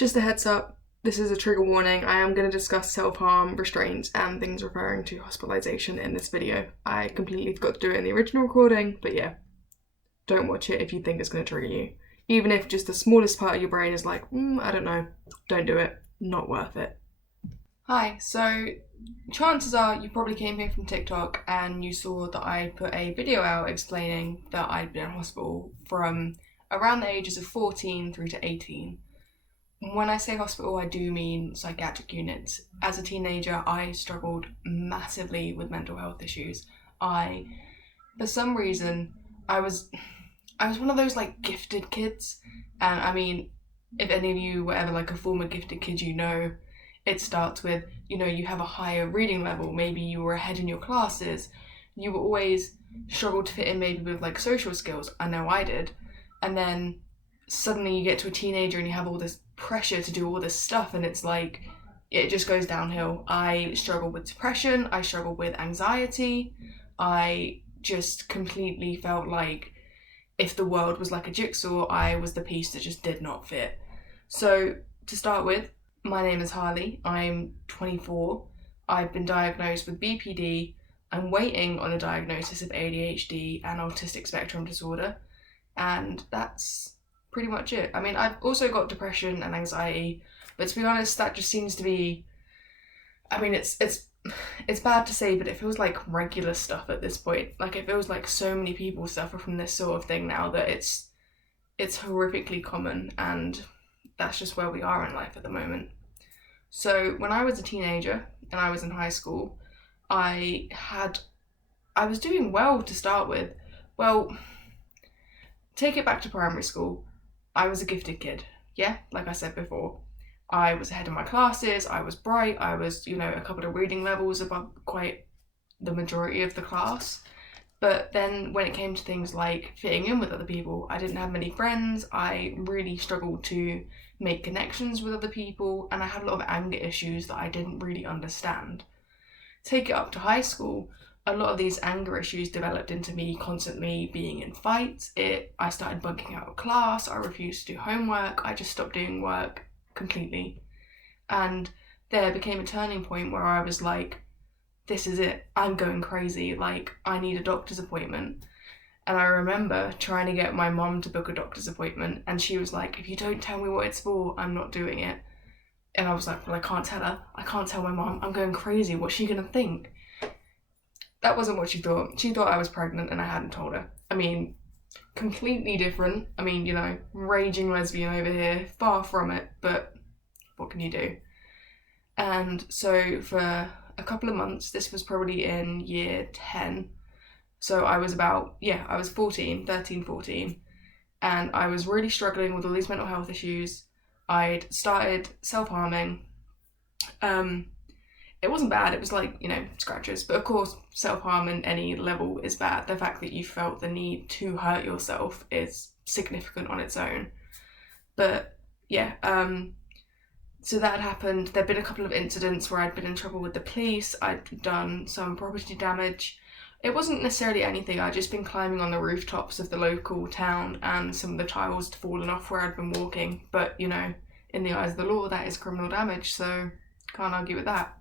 Just a heads up, this is a trigger warning. I am going to discuss self-harm, restraint, and things referring to hospitalisation in this video. I completely forgot to do it in the original recording, but yeah, don't watch it if you think it's going to trigger you. Even if just the smallest part of your brain is like, I don't know, don't do it, not worth it. Hi, so chances are you probably came here from TikTok and you saw that I put a video out explaining that I'd been in hospital from around the ages of 14 through to 18. When I say hospital, I do mean psychiatric units. As a teenager, I struggled massively with mental health issues. For some reason, I was one of those like gifted kids. And I mean, if any of you were ever like a former gifted kid, you know, it starts with, you have a higher reading level. Maybe you were ahead in your classes. You were always struggled to fit in maybe with like social skills. I know I did. And then suddenly you get to a teenager and you have all this pressure to do all this stuff, and it's like it just goes downhill. I struggled with depression, I struggled with anxiety. I just completely felt like if the world was like a jigsaw, I was the piece that just did not fit. So to start with, my name is Harley. I'm 24. I've been diagnosed with BPD. I'm waiting on a diagnosis of ADHD and autistic spectrum disorder, and that's pretty much it. I mean, I've also got depression and anxiety, but to be honest, that just seems to be, I mean, it's bad to say, but it feels like regular stuff at this point. Like, it feels like so many people suffer from this sort of thing now that it's horrifically common, and that's just where we are in life at the moment. So when I was a teenager and I was in high school, I was doing well to start with. Well, take it back to primary school. I was a gifted kid, yeah, like I said before. I was ahead of my classes, I was bright, I was, a couple of reading levels above quite the majority of the class. But then when it came to things like fitting in with other people, I didn't have many friends, I really struggled to make connections with other people, and I had a lot of anger issues that I didn't really understand. Take it up to high school, a lot of these anger issues developed into me constantly being in fights. I started bunking out of class, I refused to do homework, I just stopped doing work completely. And there became a turning point where I was like, this is it, I'm going crazy, like I need a doctor's appointment. And I remember trying to get my mom to book a doctor's appointment, and she was like, if you don't tell me what it's for, I'm not doing it. And I was like, well, I can't tell her, I can't tell my mom, I'm going crazy, what's she gonna think? That wasn't what she thought. She thought I was pregnant and I hadn't told her. I mean, completely different. I mean, raging lesbian over here, far from it, but what can you do? And so for a couple of months, this was probably in year 10. So I was I was 13, 14, and I was really struggling with all these mental health issues. I'd started self-harming. It wasn't bad, it was like, scratches. But of course, self-harm in any level is bad. The fact that you felt the need to hurt yourself is significant on its own. But yeah, so that happened. There'd been a couple of incidents where I'd been in trouble with the police, I'd done some property damage. It wasn't necessarily anything, I'd just been climbing on the rooftops of the local town and some of the tiles had fallen off where I'd been walking. But, in the eyes of the law, that is criminal damage, so can't argue with that.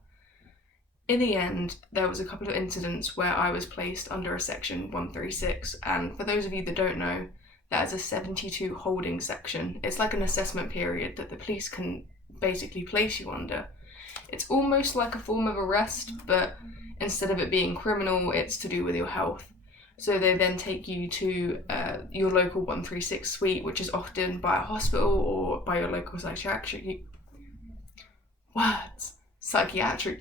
In the end, there was a couple of incidents where I was placed under a section 136, and for those of you that don't know, that is a 72 holding section. It's like an assessment period that the police can basically place you under. It's almost like a form of arrest, but instead of it being criminal, it's to do with your health. So they then take you to your local 136 suite, which is often by a hospital or by your local psychiatric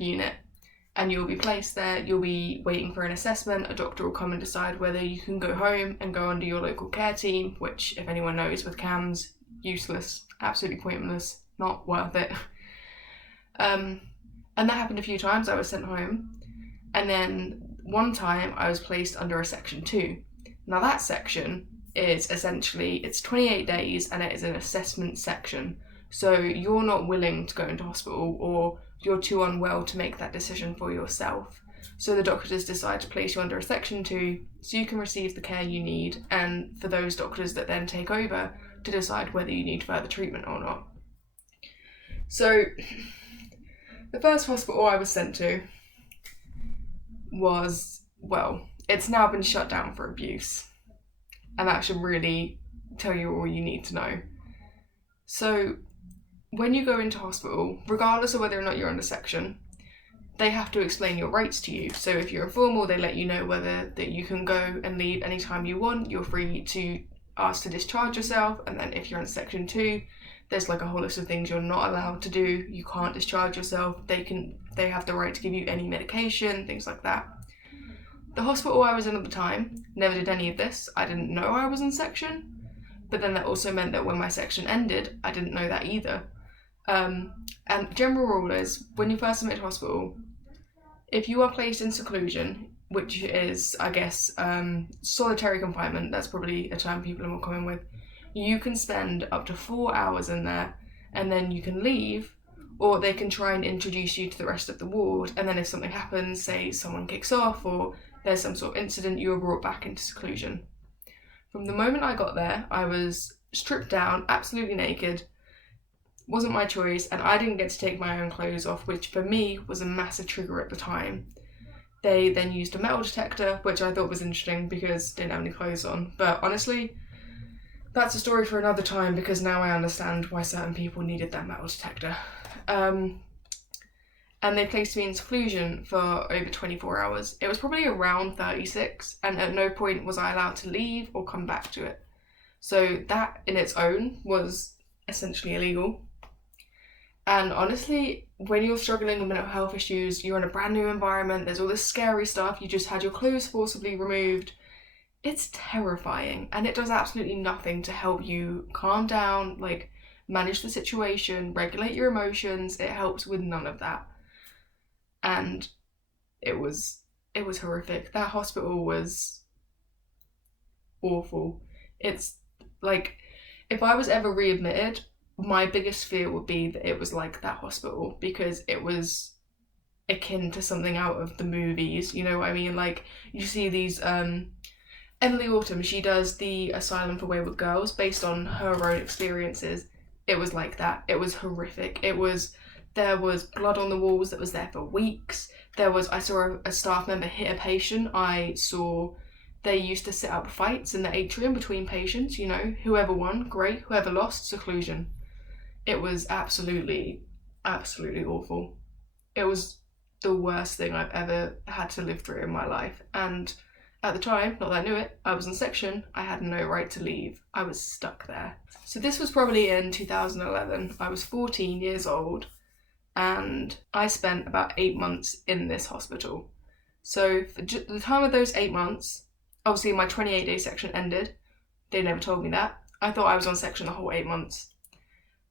unit. And you'll be placed there, you'll be waiting for an assessment, a doctor will come and decide whether you can go home and go under your local care team, which, if anyone knows with CAMS, useless, absolutely pointless, not worth it. And that happened a few times. I was sent home. And then one time I was placed under a section 2. Now that section is essentially, it's 28 days and it is an assessment section. So you're not willing to go into hospital, or you're too unwell to make that decision for yourself. So the doctors decide to place you under a section 2 so you can receive the care you need, and for those doctors that then take over to decide whether you need further treatment or not. So, the first hospital I was sent to was, well, it's now been shut down for abuse. And that should really tell you all you need to know. So, when you go into hospital, regardless of whether or not you're under section, they have to explain your rights to you. So if you're informal, they let you know whether that you can go and leave anytime you want. You're free to ask to discharge yourself. And then if you're in section 2, there's like a whole list of things you're not allowed to do. You can't discharge yourself. They have the right to give you any medication, things like that. The hospital I was in at the time never did any of this. I didn't know I was in section, but then that also meant that when my section ended, I didn't know that either. And general rule is, when you first admit to hospital, if you are placed in seclusion, which is, I guess, solitary confinement, that's probably a term people are more common with, you can spend up to 4 hours in there, and then you can leave, or they can try and introduce you to the rest of the ward, and then if something happens, say someone kicks off, or there's some sort of incident, you are brought back into seclusion. From the moment I got there, I was stripped down, absolutely naked. Wasn't my choice, and I didn't get to take my own clothes off, which for me was a massive trigger at the time. They then used a metal detector, which I thought was interesting because I didn't have any clothes on. But honestly, that's a story for another time, because now I understand why certain people needed that metal detector. And they placed me in seclusion for over 24 hours. It was probably around 36, and at no point was I allowed to leave or come back to it. So that in its own was essentially illegal. And honestly, when you're struggling with mental health issues, you're in a brand new environment, there's all this scary stuff, you just had your clothes forcibly removed. It's terrifying, and it does absolutely nothing to help you calm down, like manage the situation, regulate your emotions. It helps with none of that. And it was horrific. That hospital was awful. It's like, if I was ever readmitted, my biggest fear would be that it was like that hospital, because it was akin to something out of the movies, you know what I mean? Like, you see these, Emily Autumn, she does the Asylum for Wayward Girls based on her own experiences. It was like that. It was horrific. There was blood on the walls that was there for weeks. I saw a staff member hit a patient. I saw they used to set up fights in the atrium between patients, you know, whoever won, great, whoever lost, seclusion. It was absolutely, absolutely awful. It was the worst thing I've ever had to live through in my life. And at the time, not that I knew it, I was in section, I had no right to leave. I was stuck there. So this was probably in 2011. I was 14 years old, and I spent about 8 months in this hospital. So for the time of those 8 months, obviously my 28-day section ended. They never told me that. I thought I was on section the whole 8 months.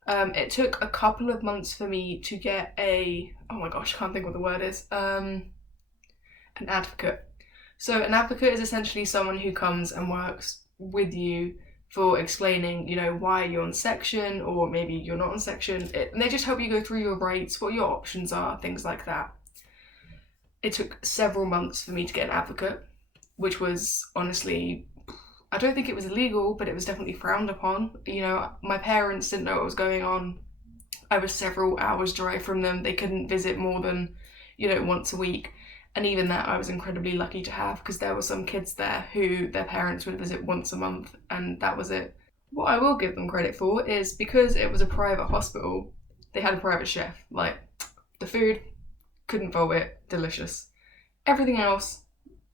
It took a couple of months for me to get oh my gosh, I can't think what the word is, an advocate. So an advocate is essentially someone who comes and works with you for explaining, you know, why you're on section, or maybe you're not on section. And they just help you go through your rights, what your options are, things like that. It took several months for me to get an advocate, which was honestly, I don't think it was illegal, but it was definitely frowned upon. You know, my parents didn't know what was going on. I was several hours drive from them. They couldn't visit more than, you know, once a week. And even that I was incredibly lucky to have, because there were some kids there who their parents would visit once a month, and that was it. What I will give them credit for is, because it was a private hospital, they had a private chef. Like, the food, couldn't fault it, delicious. Everything else,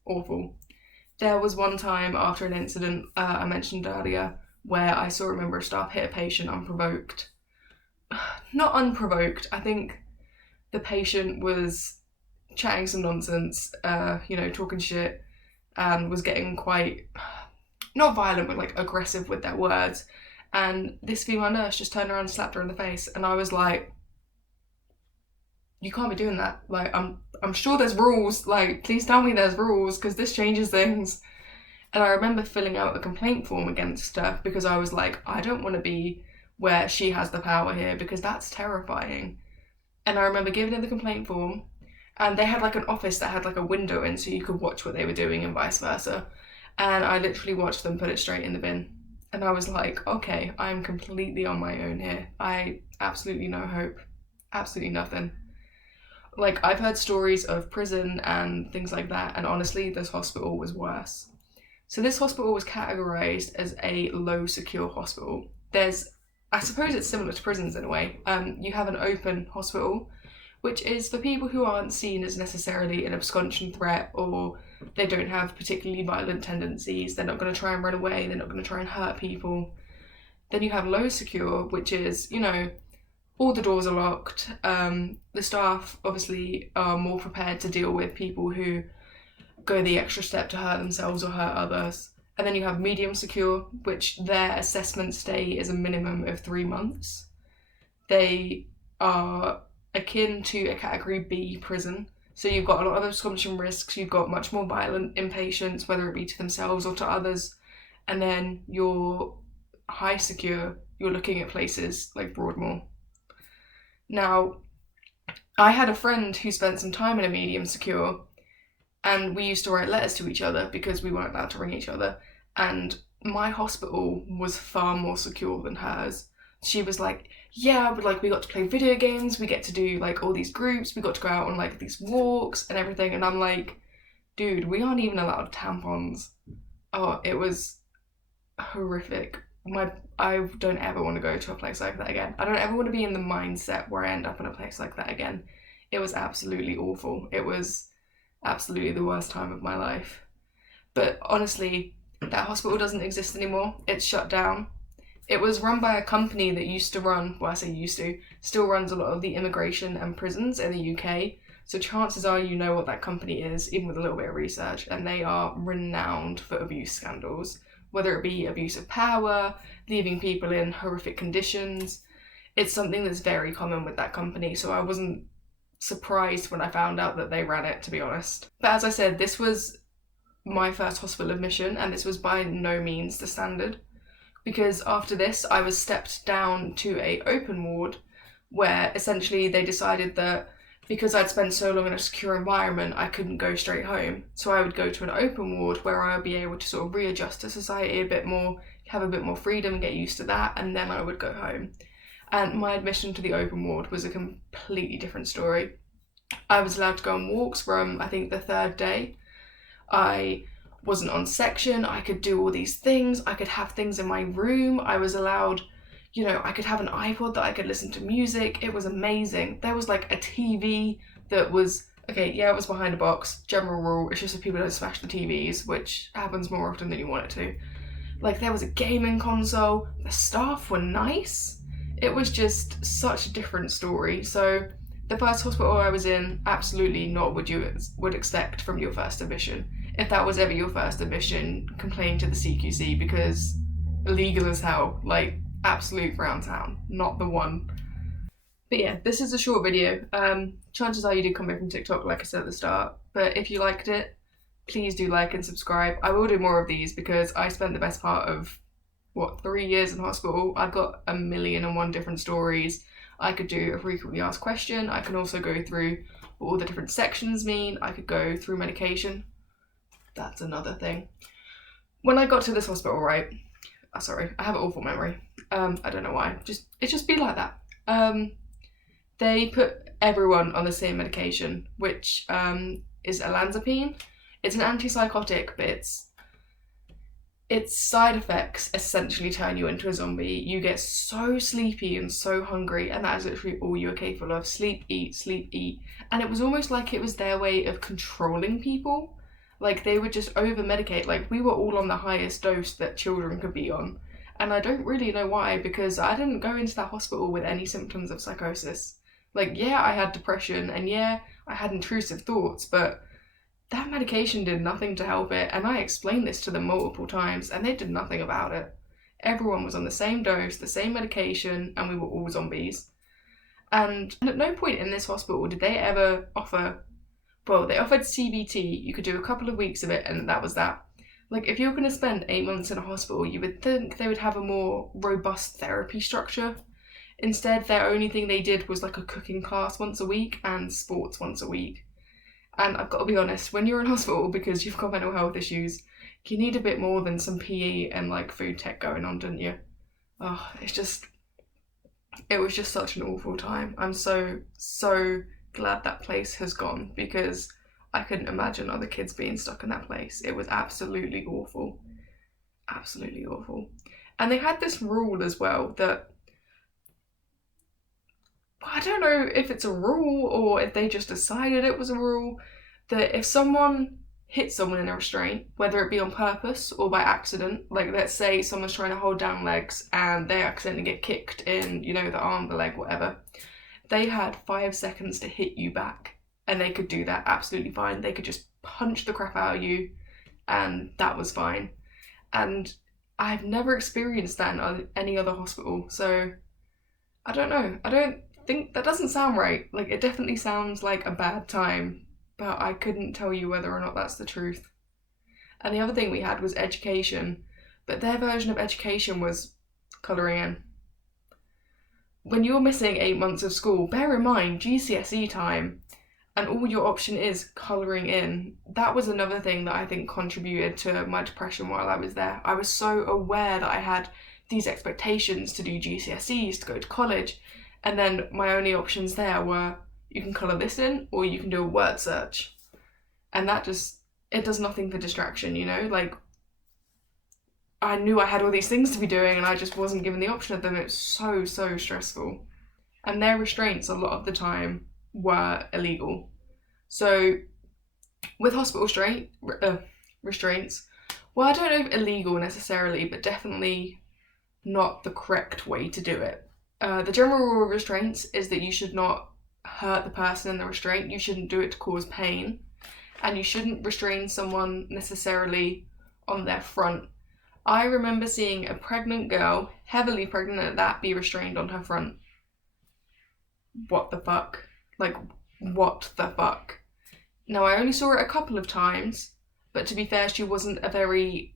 awful. There was one time after an incident I mentioned earlier where I saw a member of staff hit a patient unprovoked. Not unprovoked, I think the patient was chatting some nonsense, you know, talking shit, and was getting quite, not violent, but like aggressive with their words. And this female nurse just turned around and slapped her in the face, and I was like, you can't be doing that. Like, I'm sure there's rules. Like, please tell me there's rules, because this changes things. And I remember filling out a complaint form against her, because I was like, I don't want to be where she has the power here, because that's terrifying. And I remember giving her the complaint form, and they had like an office that had like a window in, so you could watch what they were doing and vice versa. And I literally watched them put it straight in the bin. And I was like, okay, I'm completely on my own here. I absolutely no hope. Absolutely nothing. Like, I've heard stories of prison and things like that, and honestly, this hospital was worse. So this hospital was categorised as a low secure hospital. I suppose it's similar to prisons in a way. You have an open hospital, which is for people who aren't seen as necessarily an absconding threat, or they don't have particularly violent tendencies. They're not going to try and run away. They're not going to try and hurt people. Then you have low secure, which is, all the doors are locked. The staff obviously are more prepared to deal with people who go the extra step to hurt themselves or hurt others. And then you have medium secure, which their assessment stay is a minimum of 3 months. They are akin to a category B prison. So you've got a lot of absconding risks, you've got much more violent inpatients, whether it be to themselves or to others. And then your high secure, you're looking at places like Broadmoor. Now, I had a friend who spent some time in a medium secure, and we used to write letters to each other because we weren't allowed to ring each other. And my hospital was far more secure than hers. She was like, yeah, but we got to play video games, we get to do all these groups, we got to go out on these walks and everything. And I'm like, dude, we aren't even allowed tampons. Oh, it was horrific. I don't ever want to go to a place like that again. I don't ever want to be in the mindset where I end up in a place like that again. It was absolutely awful. It was absolutely the worst time of my life. But honestly, that hospital doesn't exist anymore. It's shut down. It was run by a company that used to run, well, I say used to, still runs a lot of the immigration and prisons in the UK. So chances are you know what that company is, even with a little bit of research, and they are renowned for abuse scandals. Whether it be abuse of power, leaving people in horrific conditions. It's something that's very common with that company, so I wasn't surprised when I found out that they ran it, to be honest. But as I said, this was my first hospital admission, and this was by no means the standard, because after this I was stepped down to a open ward where essentially they decided that because I'd spent so long in a secure environment, I couldn't go straight home. So I would go to an open ward where I would be able to sort of readjust to society a bit more, have a bit more freedom, get used to that, and then I would go home. And my admission to the open ward was a completely different story. I was allowed to go on walks from, I think, the 3rd day. I wasn't on section, I could do all these things, I could have things in my room, I was allowed, I could have an iPod that I could listen to music. It was amazing. There was a TV that was, it was behind a box, general rule, it's just that people don't smash the TVs, which happens more often than you want it to. There was a gaming console, the staff were nice. It was just such a different story. So the first hospital I was in, absolutely not what you would expect from your first admission. If that was ever your first admission, complain to the CQC because illegal as hell, absolute brown town, not the one. But yeah, this is a short video. Chances are you did come in from TikTok, like I said at the start, but if you liked it, please do like and subscribe. I will do more of these because I spent the best part of 3 years in hospital. I've got 1,000,001 different stories. I could do a frequently asked question. I can also go through what all the different sections mean. I could go through medication. That's another thing. When I got to this hospital, right, sorry, I have an awful memory. I don't know why. It just be like that. They put everyone on the same medication, which is olanzapine. It's an antipsychotic, but its side effects essentially turn you into a zombie. You get so sleepy and so hungry, and that is literally all you are capable of. Sleep, eat, sleep, eat. And it was almost like it was their way of controlling people. They would just over-medicate. We were all on the highest dose that children could be on. And I don't really know why, because I didn't go into that hospital with any symptoms of psychosis. Yeah, I had depression, and yeah, I had intrusive thoughts, but that medication did nothing to help it, and I explained this to them multiple times, and they did nothing about it. Everyone was on the same dose, the same medication, and we were all zombies. And at no point in this hospital did they ever offer, they offered CBT, you could do a couple of weeks of it, and that was that. If you're going to spend 8 months in a hospital, you would think they would have a more robust therapy structure. Instead, their only thing they did was a cooking class once a week and sports once a week. And I've got to be honest, when you're in hospital because you've got mental health issues, you need a bit more than some PE and food tech going on, don't you? Oh, it's just, it was just such an awful time. I'm so glad that place has gone, because I couldn't imagine other kids being stuck in that place. It was absolutely awful. Absolutely awful. And they had this rule as well that, I don't know if it's a rule or if they just decided it was a rule, that if someone hits someone in a restraint, whether it be on purpose or by accident, like let's say someone's trying to hold down legs and they accidentally get kicked in, you know, the arm, the leg, whatever, they had 5 seconds to hit you back, and they could do that absolutely fine. They could just punch the crap out of you and that was fine. And I've never experienced that in any other hospital, so I don't know. I don't think, that doesn't sound right. Like, it definitely sounds like a bad time, but I couldn't tell you whether or not that's the truth. And the other thing we had was education, but their version of education was colouring in. When you're missing 8 months of school, bear in mind GCSE time, and all your option is colouring in. That was another thing that I think contributed to my depression while I was there. I was so aware that I had these expectations to do GCSEs, to go to college, and then my only options there were, you can colour this in or you can do a word search. And that just, it does nothing for distraction, you know? Like, I knew I had all these things to be doing and I just wasn't given the option of them. It's so stressful. And their restraints a lot of the time were illegal. So with hospital restraints, well, I don't know if illegal necessarily, but definitely not the correct way to do it. The general rule of restraints is that you should not hurt the person in the restraint. You shouldn't do it to cause pain, and you shouldn't restrain someone necessarily on their front. I remember seeing a pregnant girl, heavily pregnant at that, be restrained on her front. What the fuck? Like, what the fuck? Now, I only saw it a couple of times, but to be fair, she wasn't a very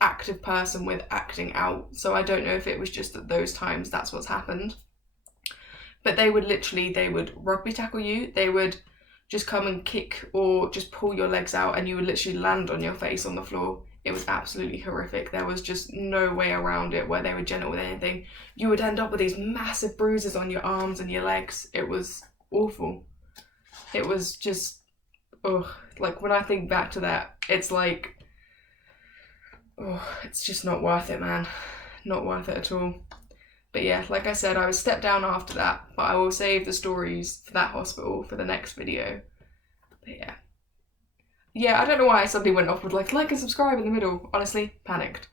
active person with acting out, so I don't know if it was just at those times that's what's happened. But they would rugby tackle you, they would just come and kick or just pull your legs out, and you would literally land on your face on the floor. It was absolutely horrific. There was just no way around it where they were gentle with anything. You would end up with these massive bruises on your arms and your legs. It was awful. It was just, ugh. Like, when I think back to that, it's like, oh, it's just not worth it, man. Not worth it at all. But yeah, like I said, I was stepped down after that, but I will save the stories for that hospital for the next video. But yeah. Yeah, I don't know why I suddenly went off with like and subscribe in the middle. Honestly, panicked.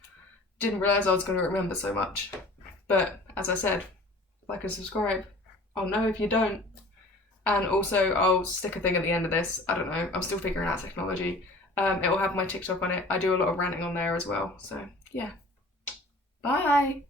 Didn't realise I was going to remember so much. But as I said, like and subscribe. I'll know if you don't. And also, I'll stick a thing at the end of this. I don't know, I'm still figuring out technology. It will have my TikTok on it. I do a lot of ranting on there as well. So yeah. Bye!